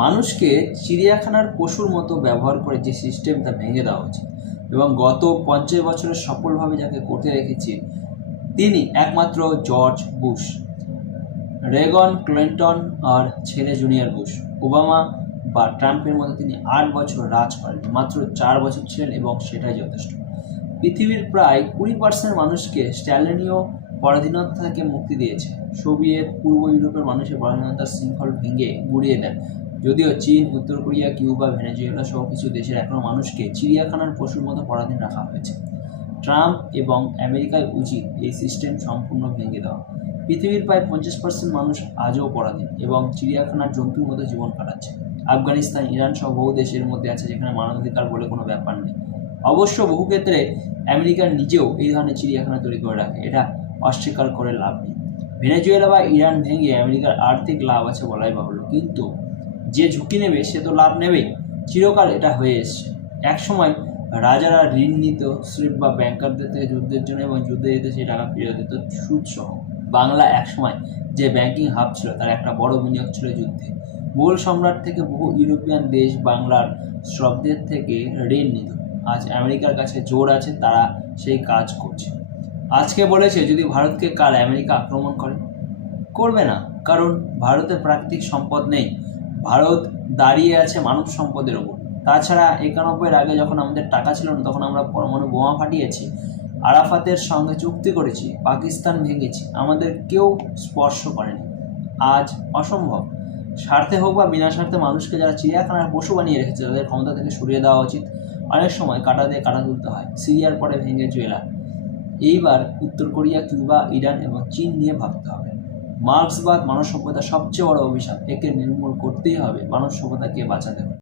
মানুষকে চিড়িয়াখানার পশুর মতো ব্যবহার করে যে সিস্টেম তা ভেঙে দেওয়া উচিত এবং গত 50 বছরে সফলভাবে যাকে করতে রেখেছে তিনি একমাত্র জর্জ বুশ। রেগন, ক্লিন্টন আর ছেলে জুনিয়র বুশ, ওবামা বা ট্রাম্পের মতো তিনি 8 বছর রাজ করেন, মাত্র 4 বছর ছিলেন এবং সেটাই যথেষ্ট। পৃথিবীর প্রায় 20% মানুষকে স্ট্যালিনীয় পরাধীনতা থেকে মুক্তি দিয়েছে। সোভিয়েত পূর্ব ইউরোপের মানুষের পরাধীনতার শৃঙ্খল ভেঙে গুড়িয়ে দেন। যদিও চীন, উত্তর কোরিয়া, কিউবা, ভেনেজুয়েলা সহ কিছু দেশের এখনও মানুষকে চিড়িয়াখানার পশুর মতো পরাধীন রাখা হয়েছে। ট্রাম্প এবং আমেরিকায় উচিত এই সিস্টেম সম্পূর্ণ ভেঙে দেওয়া। পৃথিবীর প্রায় 50% মানুষ আজও পরাধীন এবং চিড়িয়াখানার জন্তুর মতো জীবন কাটাচ্ছে। আফগানিস্তান, ইরান সহ বহু দেশের মধ্যে আছে যেখানে মানবাধিকার বলে কোনো ব্যাপার নেই। অবশ্য বহু ক্ষেত্রে আমেরিকা নিজেও এই ধরনের চিড়িয়াখানা তৈরি করে রাখে, এটা অস্বীকার করে লাভ নেই। ভেনেজুয়েলা বা ইরান ভেঙে আমেরিকার আর্থিক লাভ আছে বলাই বাহুল্য, কিন্তু যে ঝুঁকি নেবে সে তো লাভ নেবেই। চিরকাল এটা হয়ে এসছে। একসময় রাজারা ঋণ নিত স্লিপ বা ব্যাংকারদের থেকে যুদ্ধের জন্য এবং যুদ্ধে যেতে সেই টাকা ফিরিয়ে দিত সুদসহ। বাংলা একসময় যে ব্যাংকিং হাব ছিল তার একটা বড় বিনিয়োগ ছিল যুদ্ধে। মুঘল সম্রাট থেকে বহু ইউরোপিয়ান দেশ বাংলার শ্রবদের থেকে ঋণ নিত। আজ আমেরিকার কাছে জোর আছে, তারা সেই কাজ করছে। আজকে বলেছে যদি ভারতকে কাল আমেরিকা আক্রমণ করে, করবে না, কারণ ভারতের প্রাকৃতিক সম্পদ নেই। ভারত দাঁড়িয়ে আছে মানব সম্পদের ওপর। তাছাড়া 91-এর আগে যখন আমাদের টাকা ছিল না তখন আমরা পরমাণু বোমা ফাটিয়েছি, আরাফাতের সঙ্গে চুক্তি করেছি, পাকিস্তান ভেঙেছি, আমাদের কেউ স্পর্শ করেনি। আজ অসম্ভব। স্বার্থে হোক বা বিনা স্বার্থে মানুষকে যারা চিড়িয়াখানার পশু বানিয়ে রেখেছে তাদের ক্ষমতা থেকে সরিয়ে দেওয়া উচিত। অনেক সময় কাঁটা দিয়ে কাঁটা তুলতে হয়। সিরিয়ার পরে ভেনেজুয়েলা, এইবার উত্তর কোরিয়া, কিউবা, ইরান এবং চীন নিয়ে ভাবতে হবে। মার্ক্সবাদ মানব সভ্যতার সবচেয়ে বড় অভিশাপ, একে নির্মূল করতেই হবে, মানব সভ্যতাকে বাঁচাতে হবে।